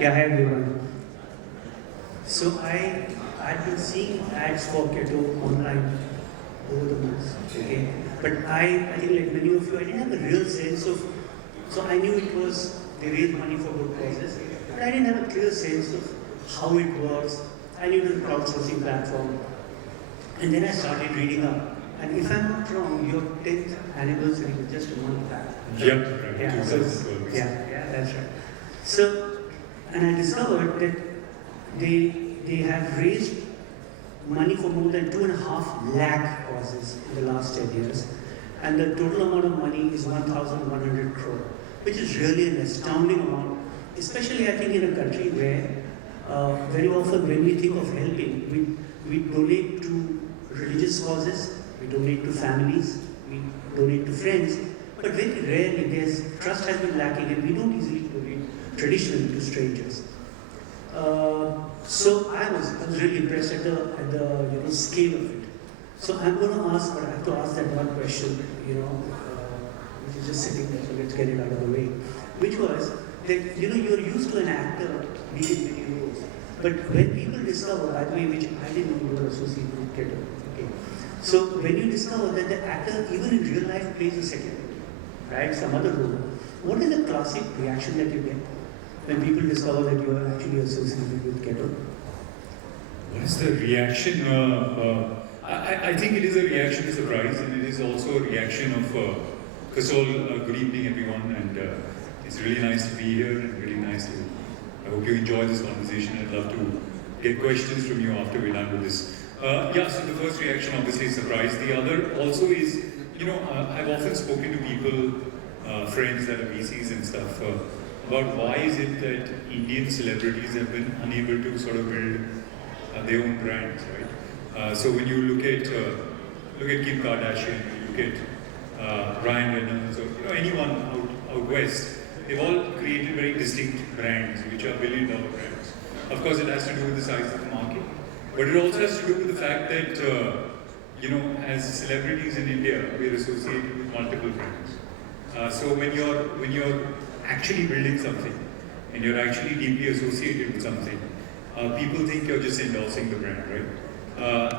Yeah, hi everyone. So I've been seeing ads for keto online over the months, okay? But I think like many of you, I didn't have a real sense of, so I knew it was, they raise money for good causes, but I didn't have a clear sense of how it works. I knew the crowdsourcing platform. And then I started reading up. And if I'm not wrong, your 10th anniversary was just a month back. Yep, right. Yeah, so, yeah, that's right. So, and I discovered that they have raised money for more than 2.5 lakh causes in the last 10 years. And the total amount of money is 1,100 crore, which is really an astounding amount, especially I think in a country where very often when we think of helping, we donate to religious causes, we donate to families, we donate to friends, but very rarely trust has been lacking and we don't easily donate traditionally to strangers. So I was really impressed at the scale of it. So I'm going to ask, but I have to ask that one question, which is just sitting there, so let's get it out of the way. Which was that you're used to an actor being in many roles, but when people discover, by the way, which I didn't know you were associated with theatre, okay. So when you discover that the actor even in real life plays a second, right, some other role, what is the classic reaction that you get when people discover that you are actually associated with keto? What is the reaction? I think it is a reaction of surprise, and it is also a reaction of, first of all, good evening everyone, and it's really nice to be here, and really nice to, I hope you enjoy this conversation. I'd love to get questions from you after we're done with this. Yeah, so the first reaction obviously is surprise. The other also is, I've often spoken to people, friends that are VCs and stuff, about why is it that Indian celebrities have been unable to sort of build their own brands, right? So when you look at Kim Kardashian, you look at Ryan Reynolds, or anyone out west, they've all created very distinct brands, which are billion-dollar brands. Of course, it has to do with the size of the market, but it also has to do with the fact that, as celebrities in India, we are associated with multiple brands. So when you're actually building something, and you're actually deeply associated with something, people think you're just endorsing the brand, right?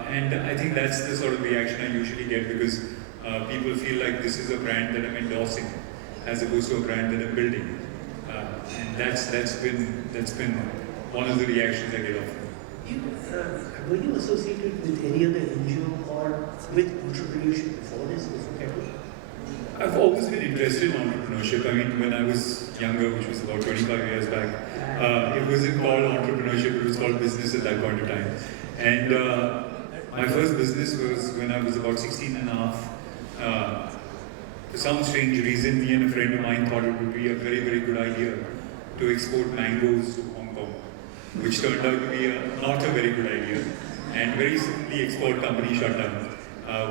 And I think that's the sort of reaction I usually get, because people feel like this is a brand that I'm endorsing, as opposed to a brand that I'm building. And that's been one of the reactions I get often. Were you associated with any other NGO or with entrepreneurship before this? I've always been interested in entrepreneurship. I mean, when I was younger, which was about 25 years back, it wasn't called entrepreneurship, it was called business at that point of time. And my first business was when I was about 16 and a half. For some strange reason, me and a friend of mine thought it would be a very, very good idea to export mangoes to Hong Kong, which turned out to be not a very good idea. And very soon the export company shut down.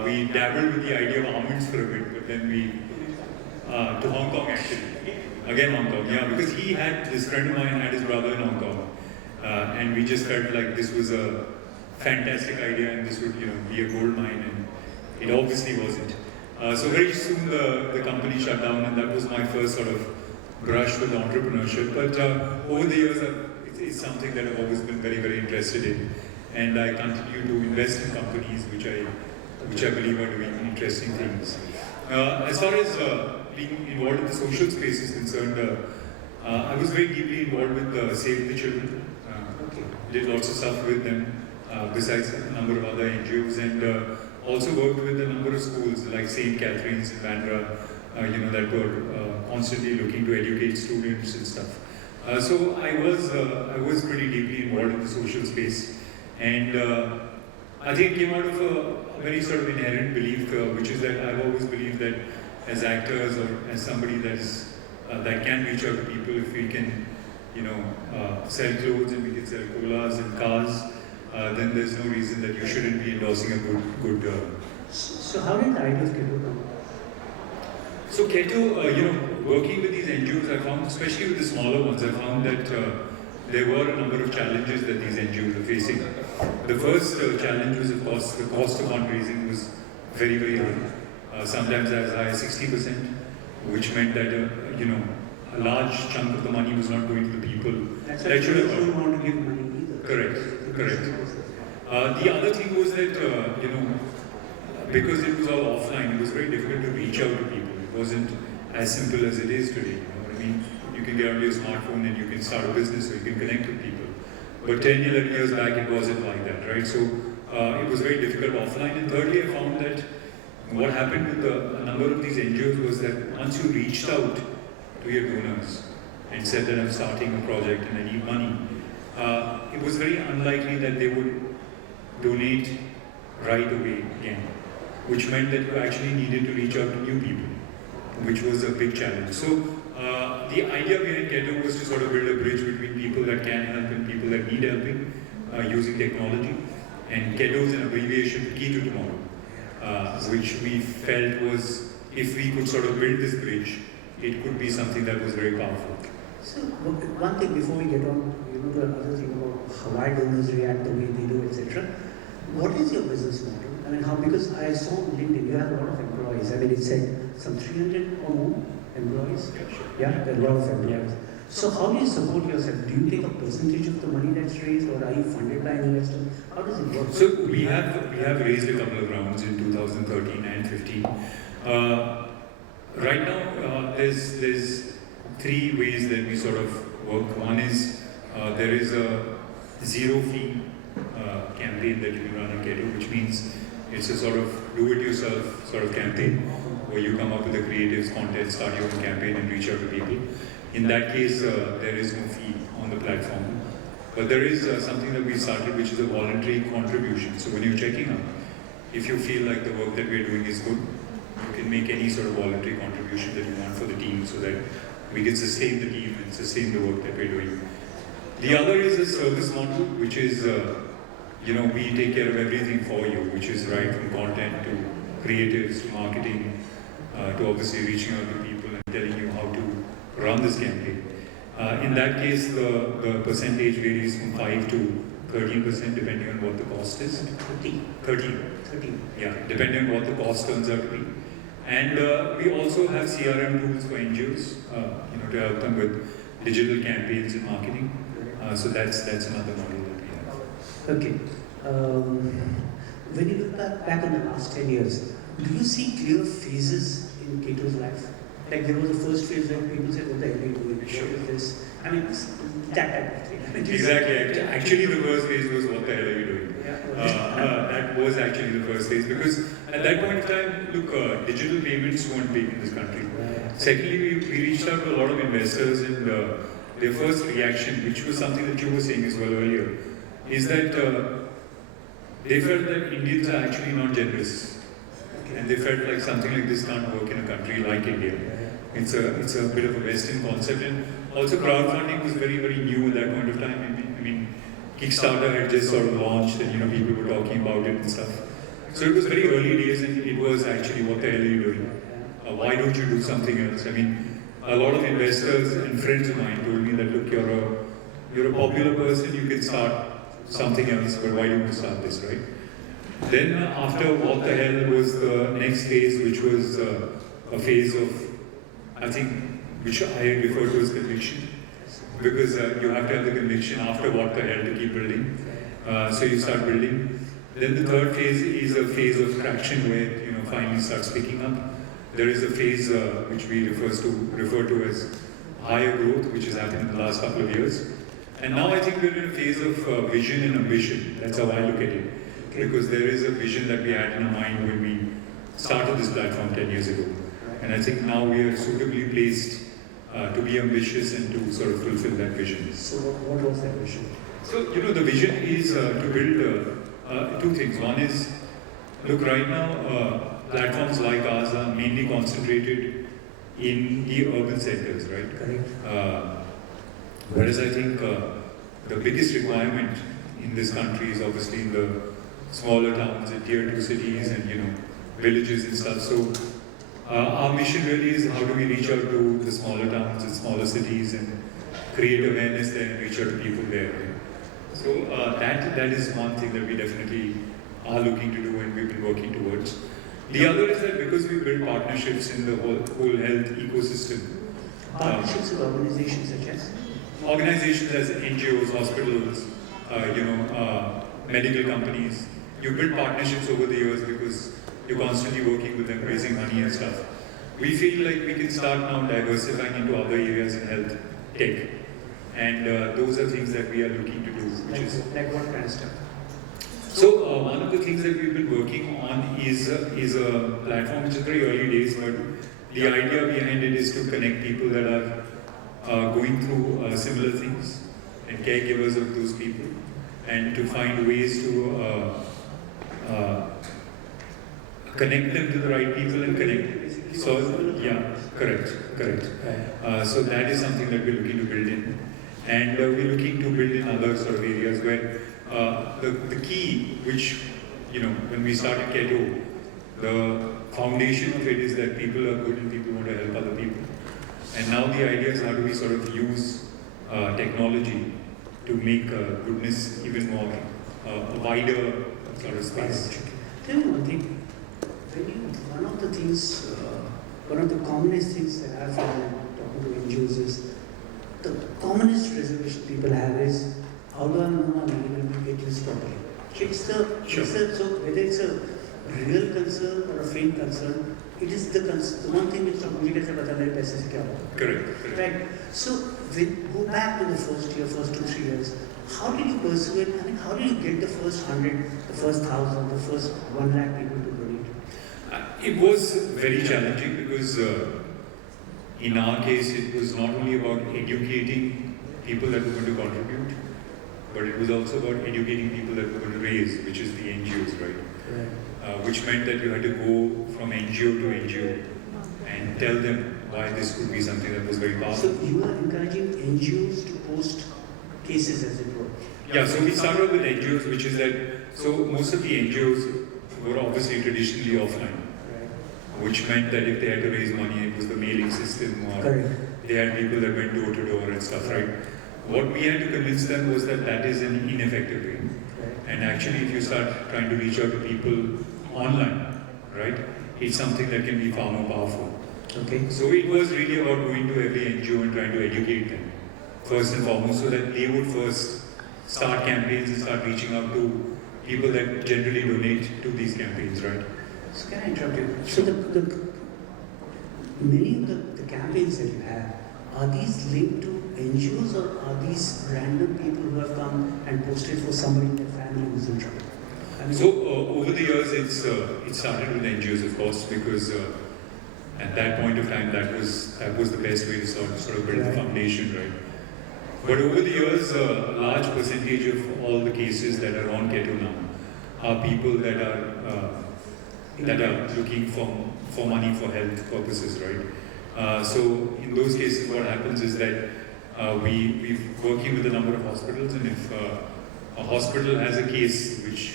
We dabbled with the idea of almonds for a bit, but then to Hong Kong actually. Again Hong Kong, yeah, because this friend of mine had his brother in Hong Kong. And we just felt like this was a fantastic idea and this would be a gold mine, and it obviously wasn't. So very soon the company shut down, and that was my first sort of brush with entrepreneurship. But over the years, it's something that I've always been very, very interested in. And I continue to invest in companies which I believe are doing interesting things. As far as being involved in the social space is concerned, I was very deeply involved with Save the Children. Did lots of stuff with them, besides a number of other NGOs, and also worked with a number of schools like St. Catherine's in Bandra, that were constantly looking to educate students and stuff. So I was pretty deeply involved in the social space, and I think it came out of a very sort of inherent belief, which is that I've always believed that as actors or as somebody that can reach out to people, if we can, sell clothes and we can sell colas and cars, then there's no reason that you shouldn't be endorsing a good. So how did the idea of keto come? So keto, working with these NGOs, I found, especially with the smaller ones, I found that there were a number of challenges that these NGOs are facing. The first challenge was, of course, the cost of fundraising was very, very high. Sometimes as high as 60%, which meant that a large chunk of the money was not going to the people. That's why That should have you don't want to give money either. Correct. The other thing was that, because it was all offline, it was very difficult to reach out to people. It wasn't as simple as it is today. I mean, you can get on your smartphone and you can start a business, or you can connect with people. But 10, 11 years back, it wasn't like that, right? So it was very difficult offline. And thirdly, I found that what happened with a number of these NGOs was that once you reached out to your donors and said that I'm starting a project and I need money, it was very unlikely that they would donate right away again, which meant that you actually needed to reach out to new people, which was a big challenge. So the idea behind Keto was to sort of build a bridge between people that can help and people that need helping using technology. And Keto is an abbreviation for Key to Tomorrow, which we felt was, if we could sort of build this bridge, it could be something that was very powerful. So one thing before we get on, to another thing about why donors react the way they do, etc. What is your business model? I mean, how, because I saw on LinkedIn you have a lot of employees. I mean, it said some 300 or more employees. Yeah, there are a lot of employees. So how do you support yourself? Do you take a percentage of the money that's raised, or are you funded by investors? How does it work? So we have raised a couple of rounds in 2013 and 15. Right now, there's three ways that we sort of work. One is there is a zero fee campaign that you run on Keto, which means it's a sort of do-it-yourself sort of campaign where you come up with the creatives, content, start your own campaign and reach out to people. In that case, there is no fee on the platform. But there is something that we started, which is a voluntary contribution. So when you're checking out, if you feel like the work that we're doing is good, you can make any sort of voluntary contribution that you want for the team so that we can sustain the team and sustain the work that we're doing. The other is a service model, which is, we take care of everything for you, which is right from content to creatives to marketing to obviously reaching out to people and telling you how to run this campaign. In that case, the percentage varies from 5 to 13% depending on what the cost is. 13. Yeah, depending on what the cost turns out to be. And we also have CRM tools for NGOs, to help them with digital campaigns and marketing. So that's another model that we have. Okay. When you look back on the last 10 years, do you see clear phases in Keto's life? Like there was the first phase when people said, what the hell are you doing? Sure. What is this? I mean, that type of thing. Exactly. Actually, the first phase was, what the hell are you doing? That was actually the first phase, because at that point in time, look, digital payments weren't big in this country. Secondly, we reached out to a lot of investors, and their first reaction, which was something that you were saying as well earlier, is that they felt that Indians are actually not generous. And they felt like something like this can't work in a country like India. It's a bit of a Western concept, and also crowdfunding was very, very new at that point of time. I mean, Kickstarter had just sort of launched, and people were talking about it and stuff. So it was very early days, and it was actually, what the hell are you doing? Why don't you do something else? I mean, a lot of investors and friends of mine told me that, look, you're a popular person, you can start something else, but why don't you start this, right? Then after what the hell was the next phase, which was a phase of, I think, which I refer to as conviction, because you have to have the conviction after what the hell to keep building. So you start building. Then the third phase is a phase of traction where finally starts picking up. There is a phase which we refer to as higher growth, which has happened in the last couple of years. And now I think we're in a phase of vision and ambition. That's how I look at it. Because there is a vision that we had in our mind when we started this platform 10 years ago. And I think now we are suitably placed to be ambitious and to sort of fulfill that vision. So what was that vision? So, the vision is to build two things. One is, look, right now, platforms like ours are mainly concentrated in the urban centers, right? Correct. Whereas I think the biggest requirement in this country is obviously in the smaller towns and tier 2 cities and villages and stuff. So our mission really is, how do we reach out to the smaller towns and smaller cities and create awareness there and reach out to people there. Right? So that is one thing that we definitely are looking to do and we've been working towards. The other is that because we build partnerships in the whole health ecosystem, Partnerships with organizations such as? Organizations as NGOs, hospitals, medical companies. You build partnerships over the years because you're constantly working with them, raising money and stuff. We feel like we can start now diversifying into other areas in health, tech, and those are things that we are looking to do. Like what kind of stuff? So one of the things that we've been working on is a platform which is very early days, but the idea behind it is to connect people that are going through similar things and caregivers of those people, and to find ways to connect them to the right people and connect. So yeah, correct. So that is something that we're looking to build in, and we're looking to build in other sort of areas where the key, which when we started Keto, the foundation of it is that people are good and people want to help other people. And now the idea is how do we sort of use technology to make goodness even more a wider sort of space. Tell me one thing. One of the commonest things that I've found talking to NGOs is the commonest reservation people have is how do I know my money will be get used properly? So whether it's a real concern or a faint concern, it is the one thing which मुझे कैसे पता मेरे पैसे से क्या होगा? Correct. Right. So go back to the first year, first 2-3 years. How did you persuade? I mean, how did you get the first 100, the first 1,000, the first 1 lakh people to donate? It was very challenging because in our case it was not only about educating people that were going to contribute, but it was also about educating people that were going to raise, which is the NGOs, right? Which meant that you had to go from NGO to NGO and tell them why this could be something that was very powerful. So you are encouraging NGOs to post cases, as it were? Yeah, so we started with NGOs, which is that, so most of the NGOs were obviously traditionally offline, which meant that if they had to raise money, it was the mailing system, or they had people that went door to door and stuff, right? What we had to convince them was that that is an ineffective way. And actually, if you start trying to reach out to people online, right, it's something that can be far more powerful. Okay. So it was really about going to every NGO and trying to educate them, first and foremost, so that they would first start campaigns and start reaching out to people that generally donate to these campaigns, right? So can I interrupt you? So many of the campaigns that you have, are these linked to NGOs or are these random people who have come and posted for somebody in their family who's in trouble? I mean, so over the years, it started with NGOs, of course, because at that point of time, that was the best way to sort of build the foundation, right? But over the years, a large percentage of all the cases that are on Keto now are people that are looking for money for health purposes, right? So in those cases, what happens is that we're working with a number of hospitals, and if a hospital has a case which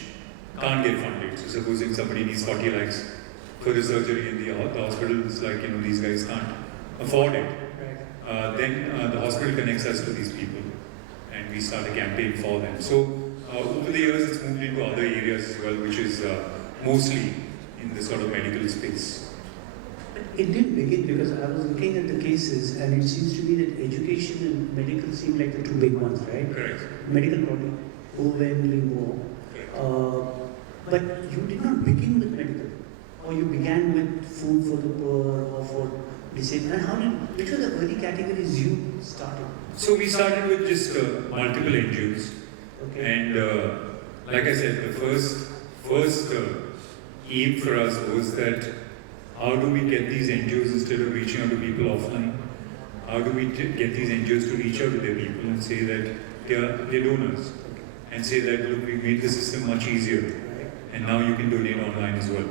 can't get funded, so supposing somebody needs 40 lakhs for the surgery and the hospital is like, these guys can't afford it, then the hospital connects us to these people and we start a campaign for them. So over the years, it's moved into other areas as well, which is mostly in the sort of medical space. It did begin because I was looking at the cases, and it seems to me that education and medical seem like the two big ones, right? Correct. Medical probably overwhelmingly more. But you did not begin with medical, or you began with food for the poor or for disabled. And which were the early categories you started? So we started with just multiple NGOs, and like I said, the first aim for us was that how do we get these NGOs, instead of reaching out to people offline, how do we get these NGOs to reach out to their people and say that they're donors, and say that, look, we made the system much easier, and now you can donate online as well,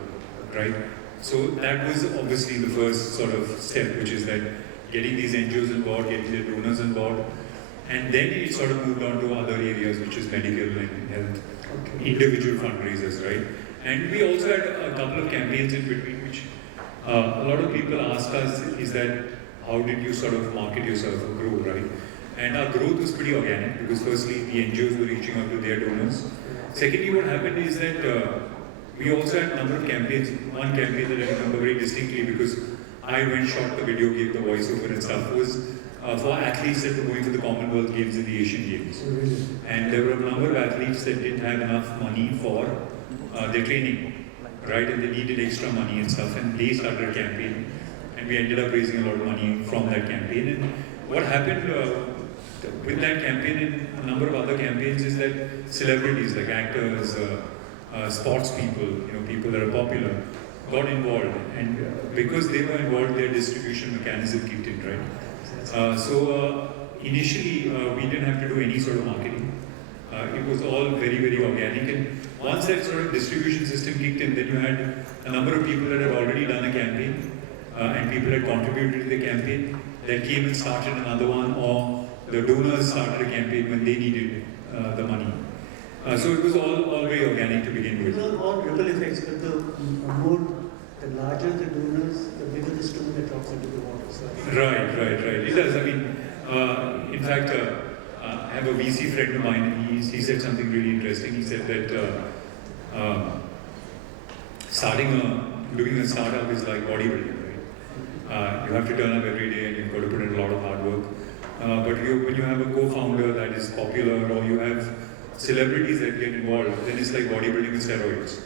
right? So that was obviously the first sort of step, which is that getting these NGOs on board, getting their donors on board, and then it sort of moved on to other areas, which is medical and health, individual fundraisers, right? And we also had a couple of campaigns in between, which a lot of people ask us is that how did you sort of market yourself or grow, right? And our growth was pretty organic because firstly the NGOs were reaching out to their donors. Secondly, what happened is that we also had a number of campaigns. One campaign that I remember very distinctly because I went, shot the video, gave the voiceover and stuff, was for athletes that were going to the Commonwealth Games and the Asian Games. And there were a number of athletes that didn't have enough money for their training, right? And they needed extra money and stuff, and they started a campaign. And we ended up raising a lot of money from that campaign. And what happened with that campaign and a number of other campaigns is that celebrities like actors, sports people, people that are popular, got involved. And because they were involved, their distribution mechanism kicked in, right? So initially, we didn't have to do any sort of marketing. It was all very, very organic. And once that sort of distribution system kicked in, then you had a number of people that had already done a campaign and people had contributed to the campaign that came and started another one, or the donors started a campaign when they needed the money. So it was all very organic to begin with. It was all ripple effects, but the larger the donors, the bigger the stone that drops into the water. So. Right. It does. I mean, in fact, I have a VC friend of mine, and he said something really interesting. He said that doing a startup is like bodybuilding, right? You have to turn up every day and you've got to put in a lot of hard work. But when you have a co-founder that is popular, or you have celebrities that get involved, then it's like bodybuilding with steroids.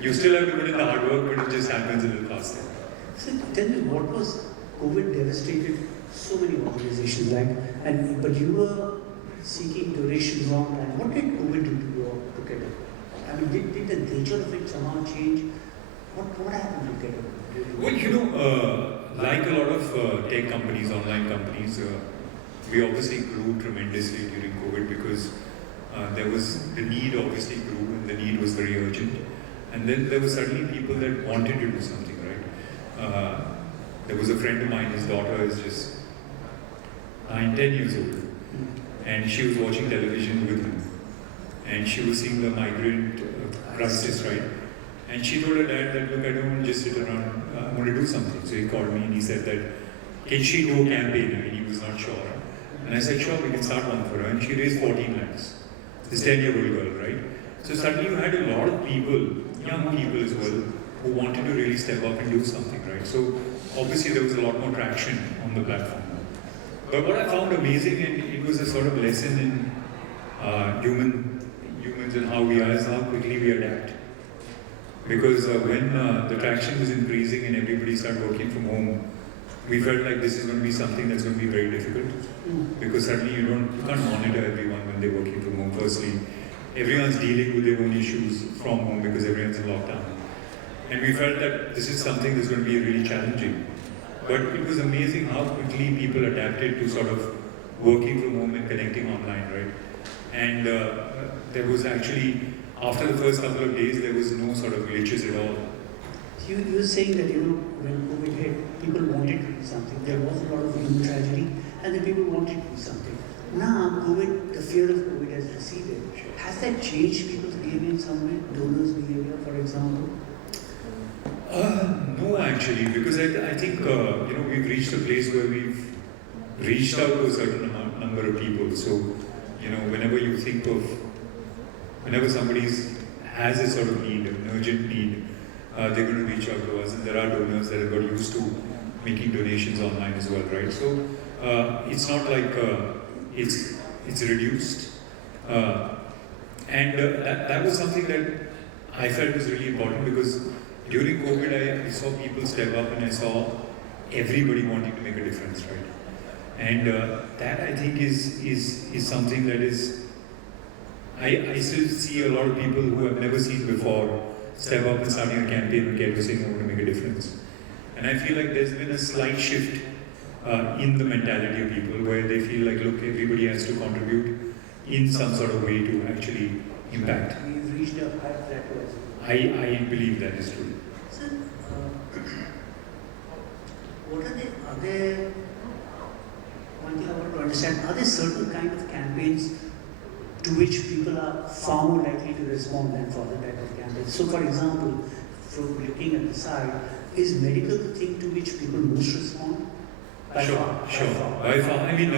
You still have to put in the hard work, but it just happens a little faster. So tell me, what was COVID devastated so many organizations but you were seeking donations online. What did COVID do to your together? I mean, did the nature of it somehow change? What happened together? Well, like a lot of tech companies, online companies, we obviously grew tremendously during COVID because the need obviously grew and the need was very urgent. And then there were suddenly people that wanted to do something, right? There was a friend of mine, his daughter is just 9, 10 years old. And she was watching television with him. And she was seeing the migrant crisis, right? And she told her dad that, look, I don't want to just sit around, I want to do something. So he called me and he said that, can she do a campaign? I mean, he was not sure. And I said, sure, we can start one for her. And she raised 14 lakhs. This 10-year-old girl, right? So suddenly you had a lot of people, young people as well, who wanted to really step up and do something, right? So obviously there was a lot more traction on the platform. But what I found amazing, and it was a sort of lesson in humans and how we are, is how quickly we adapt. Because when the traction was increasing and everybody started working from home, we felt like this is going to be something that's going to be very difficult. Because suddenly you can't monitor everyone when they're working from home. Firstly, everyone's dealing with their own issues from home because everyone's in lockdown. And we felt that this is something that's going to be really challenging. But it was amazing how quickly people adapted to sort of working from home and connecting online, right? And there was actually, after the first couple of days, there was no sort of glitches at all. You were saying that, when COVID hit, people wanted to do something. There was a lot of human tragedy, and then people wanted to do something. Now, the fear of COVID has receded. Has that changed people's behavior in some way? Donors' behavior, for example? No, actually, because I think, we've reached a place where we've reached out to a certain number of people. So, whenever somebody has a sort of need, an urgent need, they're going to reach out to us. And there are donors that have got used to making donations online as well, right? So, it's not like it's reduced. And that was something that I felt was really important because during COVID, I saw people step up and I saw everybody wanting to make a difference, right? And that I think is something that is, I still see a lot of people who I've never seen before step up and starting a campaign and get to saying, I want to make a difference. And I feel like there's been a slight shift in the mentality of people where they feel like, look, everybody has to contribute in some sort of way to actually impact. We've reached a high plateau. I believe that is true. So, what are the one thing I want to understand, are there certain kind of campaigns to which people are far more likely to respond than for other type of campaigns? So for example, from looking at the side, is medical the thing to which people most respond? By far. By far. I mean,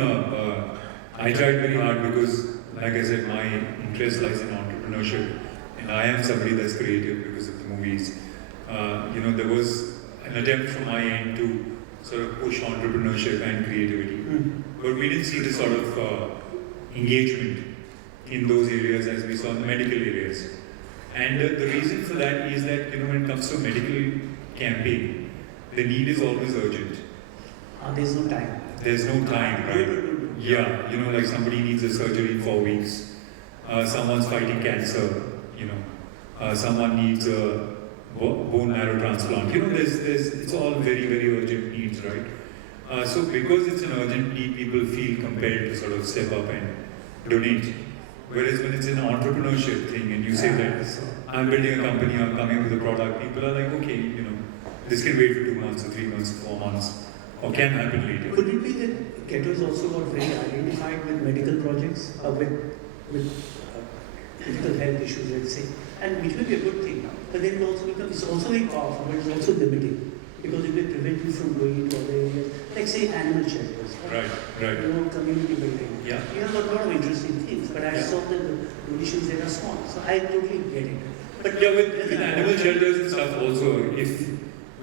I tried very hard because, like I said, my interest lies in entrepreneurship. And I am somebody that's creative because of the movies. There was an attempt from my end to sort of push entrepreneurship and creativity. But we didn't see the sort of engagement in those areas as we saw in the medical areas. And the reason for that is that, when it comes to medical campaign, the need is always urgent. There's no time. There's no time, right? Yeah, like somebody needs a surgery in 4 weeks. Someone's fighting cancer, someone needs a bone marrow transplant. It's all very, very urgent needs, right? So because it's an urgent need, people feel compelled to sort of step up and donate. Whereas when it's an entrepreneurship thing and you say that I'm building a company, I'm coming with a product, people are like, okay, this can wait for 2 months or 3 months, 4 months, or can happen later. Could it be that Ghettos also got very identified with medical projects, with physical health issues, let's say, and which may be a good thing, but then it's also very powerful, but it's also limiting. Because it may prevent you from going into other areas, like say animal shelters, right. Community building. Yeah. You have a lot of interesting things, but I saw that the donations there are small, so I totally get it. But with animal shelters and stuff also, if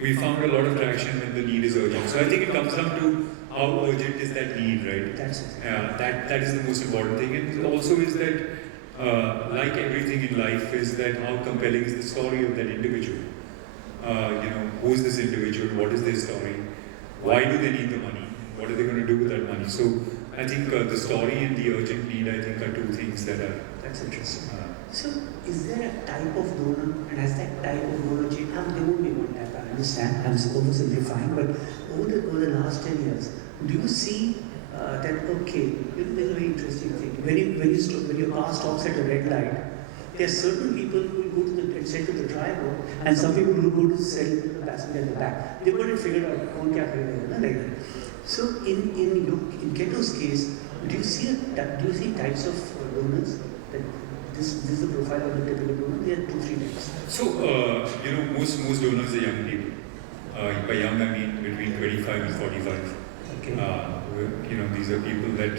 we found a lot of traction when the need is urgent. So I think it comes down to how urgent is that need, right? That's it. That is the most important thing. And also is that, like everything in life, is that how compelling is the story of that individual. Who is this individual? What is their story? Why do they need the money? What are they going to do with that money? So I think the story and the urgent need, I think, are two things that are... That's interesting. So is there a type of donor, and has that type of donor changed? There won't be one type, I understand, I'm oversimplifying, but over the last 10 years, do you see that, okay, there's a very interesting thing. When your car stops at a red light, there are certain people who will go to the and say to the driver, and some people will go to sell the passenger in the back. They've got it figured out. Like that. So in Keto's case, do you see types of donors? That this is the profile of the typical donor. There are 2-3 types. So most donors are young people. By young I mean between 25 and 45. Okay. These are people that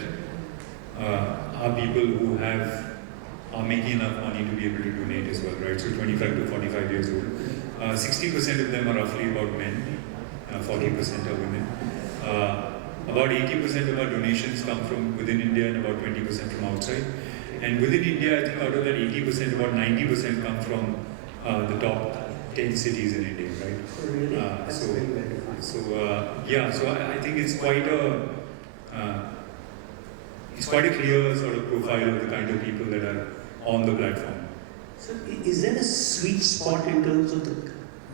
are people who are making enough money to be able to donate as well, right? So 25 to 45 years old. 60% of them are roughly about men, 40% are women. About 80% of our donations come from within India and about 20% from outside. And within India, I think out of that 80%, about 90% come from the top 10 cities in India, right? Oh, really? That's very well defined. So I think it's quite a clear sort of profile of the kind of people that are on the platform. So is there a sweet spot in terms of the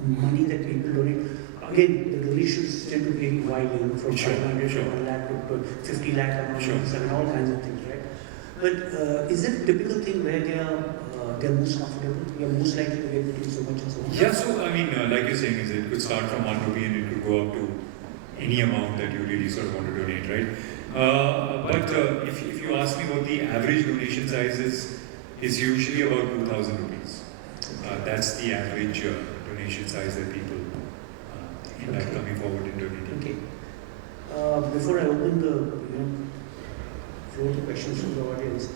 money that people donate? Again, the donations tend to vary widely, from 500 to 1 lakh to 50 lakh, and all kinds of things, right? But is there a typical thing where they're most comfortable, you're most likely to get between so much and so much? Yeah, so I mean, like you're saying, it could start from 1 rupee and it could go up to any amount that you really sort of want to donate, right? But if you ask me what the average donation size is usually about 2,000 rupees. That's the average donation size that people end up coming forward and donating. Okay. Before I open the floor to questions from the audience,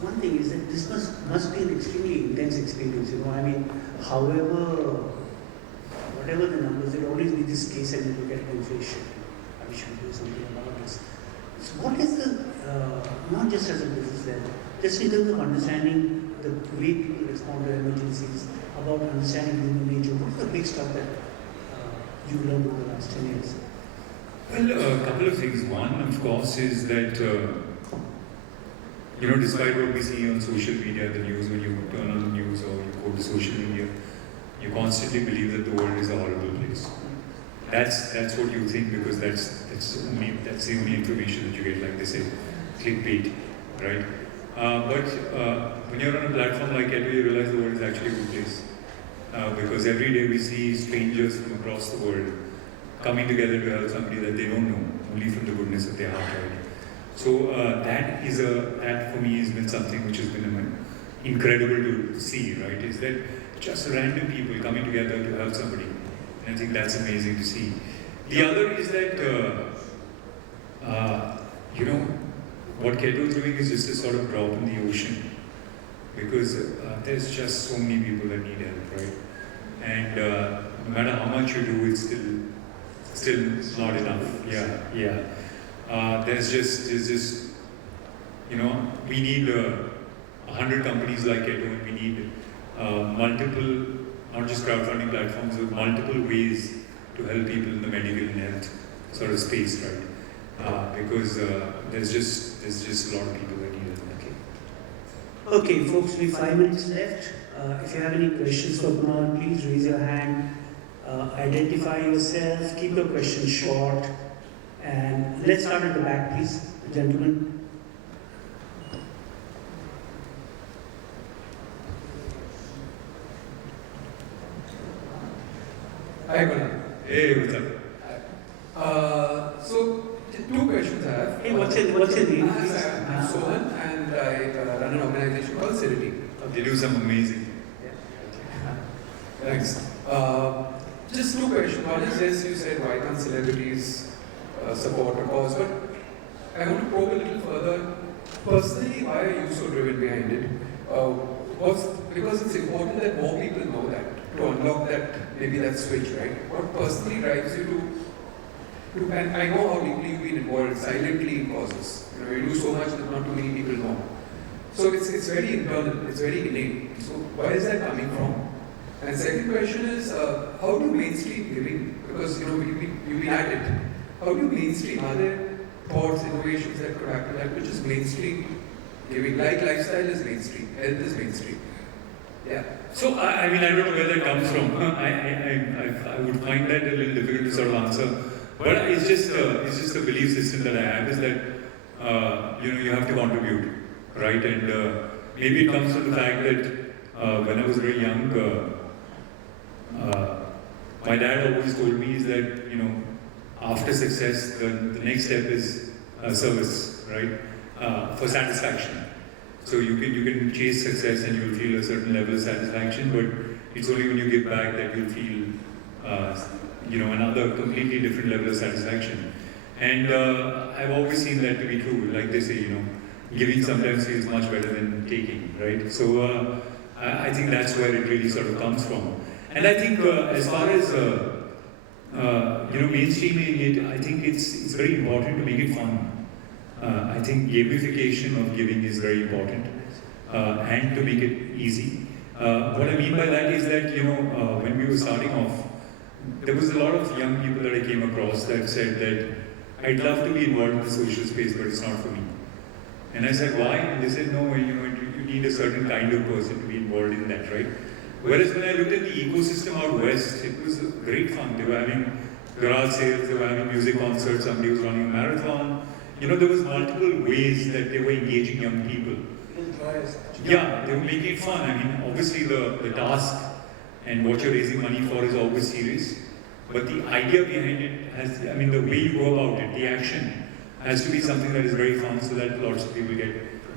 one thing is that this must be an extremely intense experience. I mean, whatever the numbers, there will always be this case and you look at inflation. We should do something about this. So what is not just as a business level, just in terms of understanding the way people respond to emergencies, about understanding human nature, what is the big stuff that you learned over the last 10 years? Well, a couple of things. One, of course, is that, despite what we see on social media, the news, when you turn on the news or you go to social media, you constantly believe that the world is a horrible place. That's what you think, because that's the only information that you get, like they say, clickbait, right? But when you're on a platform like Keto, you realize the world is actually a good place. Because every day we see strangers from across the world coming together to help somebody that they don't know, only from the goodness of their heart, right? So that for me has been something which has been incredible to see, right? Is that just random people coming together to help somebody. And I think that's amazing to see. The other is that, what Keto is doing is just a sort of drop in the ocean. Because there's just so many people that need help, right? And no matter how much you do, it's still still not enough. Yeah. There's just, we need 100 companies like Keto, and we need multiple, not just crowdfunding platforms, but multiple ways to help people in the medical and health sort of space, right? Because there's just a lot of people that need it. Okay, folks, we have 5 minutes left. If you have any questions for Kunal, please raise your hand. Identify yourself. Keep your questions short. And let's start at the back, please, gentlemen. Hi, Kunal. Hey, what's up? So, 2 questions I have. Hey, what's your name, please? I'm Sohan, and I run an organization called City. They do some amazing. Thanks. Just 2 questions. One is, yes, you said why can't celebrities support a cause, but I want to probe a little further. Personally, why are you so driven behind it? Because it's important that more people know that, to unlock that switch, right? What personally drives you to and I know how deeply you've been involved silently in causes. You do so much that not too many people know. So it's very internal, it's very innate. So where is that coming from? And second question is, how do mainstream giving, because you've been at it, how do you mainstream, are there thoughts, innovations that could happen that which is mainstream giving, like lifestyle is mainstream, health is mainstream? Yeah. So, I mean, I don't know where that comes from. I would find that a little difficult to sort of answer. But it's just a belief system that I have, is that, you have to contribute, right? And maybe it comes from the fact that when I was very young, my dad always told me is that, after success, the next step is service, right? For satisfaction. So you can chase success and you'll feel a certain level of satisfaction, but it's only when you give back that you'll feel, another completely different level of satisfaction. And I've always seen that to be true. Like they say, giving sometimes feels much better than taking, right? So I think that's where it really sort of comes from. And I think as far as mainstreaming it, I think it's very important to make it fun. I think gamification of giving is very important, and to make it easy. What I mean by that is that, when we were starting off, there was a lot of young people that I came across that said that, I'd love to be involved in the social space, but it's not for me. And I said, why? And they said, no, you need a certain kind of person to be involved in that, right? Whereas when I looked at the ecosystem out west, it was great fun. They were having garage sales, they were having music concerts, somebody was running a marathon. There was multiple ways that they were engaging young people. Yeah, they were making it fun. I mean, obviously the task and what you're raising money for is always serious. But the idea behind it the way you go about it, the action, has to be something that is very fun so that lots of people get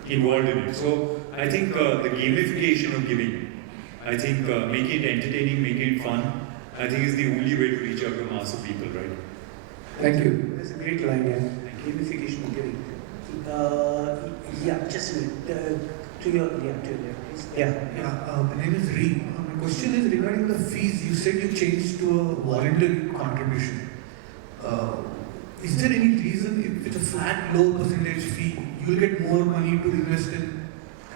involved in it. So I think the gamification of giving, I think making it entertaining, making it fun, I think is the only way to reach out to a mass of people, right? Thank you. That's a great line, yeah. Gamification of giving. Just a minute. To your left, please. My name is Reem. My question is regarding the fees. You said you changed to a voluntary contribution. Is there any reason if it's a flat, low percentage fee, you'll get more money to invest in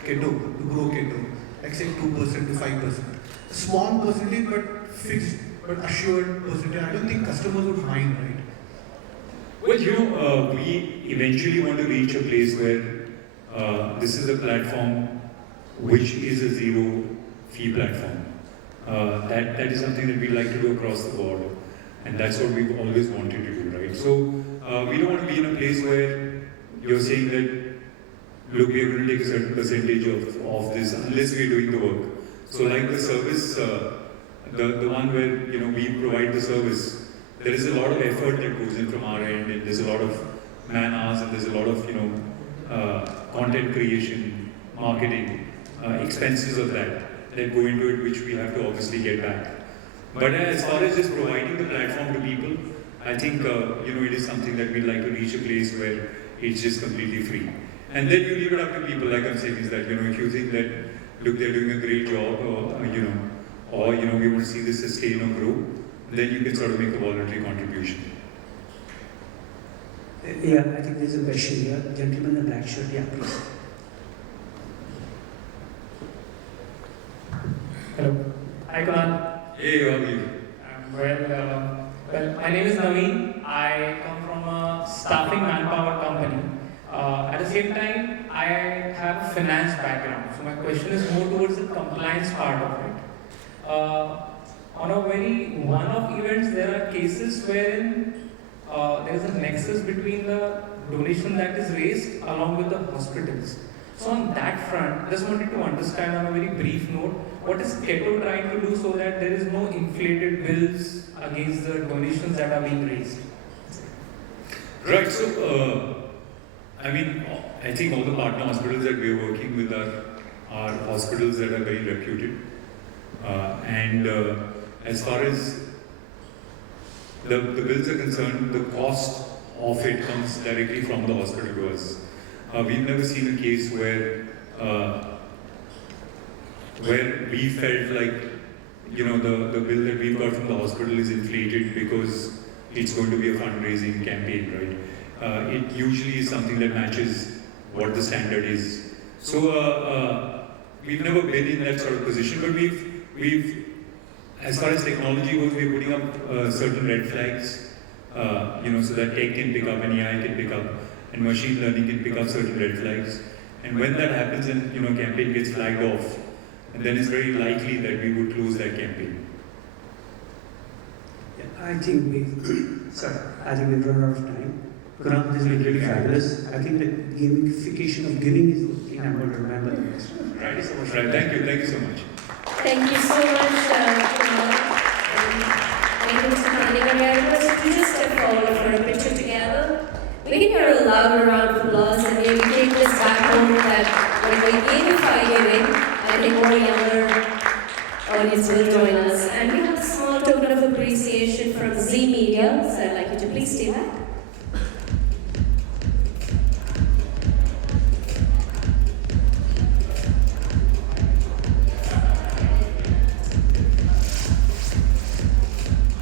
keto, to grow keto, like say 2% to 5%? A small percentage, but fixed, but assured percentage. I don't think customers would mind, right? Well, we eventually want to reach a place where this is a platform which is a zero fee platform. That is something that we like to do across the board, and that's what we've always wanted to do, right? So we don't want to be in a place where you're saying that, look, we're going to take a certain percentage of this unless we're doing the work. So like the service, the one where we provide the service, there is a lot of effort that goes in from our end, and there's a lot of man hours, and there's a lot of content creation, marketing, expenses of that go into it, which we have to obviously get back. But as far as just providing the platform to people, I think it is something that we'd like to reach a place where it's just completely free. And then you leave it up to people, like I'm saying, is that if you think that, look, they're doing a great job, or we want to see this sustain or grow, then you can sort of make a voluntary contribution. Yeah, I think there's a question here. Gentleman in the black shirt, yeah, please. Hello. Hi, Kunal. Hey, how are you? Well, my name is Naveen. I come from a staffing manpower company. At the same time, I have a finance background. So my question is more towards the compliance part of it. On a very one-off events, there are cases wherein there is a nexus between the donation that is raised along with the hospitals. So on that front, just wanted to understand on a very brief note, what is Keto trying to do so that there is no inflated bills against the donations that are being raised? Right, so I think all the partner hospitals that we are working with are hospitals that are very reputed. As far as the bills are concerned, the cost of it comes directly from the hospital to us. We've never seen a case where we felt like, the bill that we've got from the hospital is inflated because it's going to be a fundraising campaign, right? It usually is something that matches what the standard is. So we've never been in that sort of position, but we've as far as technology goes, we're putting up certain red flags, so that tech can pick up and AI can pick up, and machine learning can pick up certain red flags. And when that happens, and campaign gets flagged off, and then it's very likely that we would close that campaign. Yeah, I think we've run out of time. Kunal, this has been really fabulous. I think the gamification of giving is the thing I'm going to remember the most. Thank you so much. Right, thank you so much. Thank you so much, Kunal. Thank you, Mr. Khandigar. I request you to just step forward for a picture together. We can hear a louder round of applause and maybe take this back home that when we gamify giving, I think more younger audience will join us. And we have a small token of appreciation from Z Media, so I'd like you to please stay back.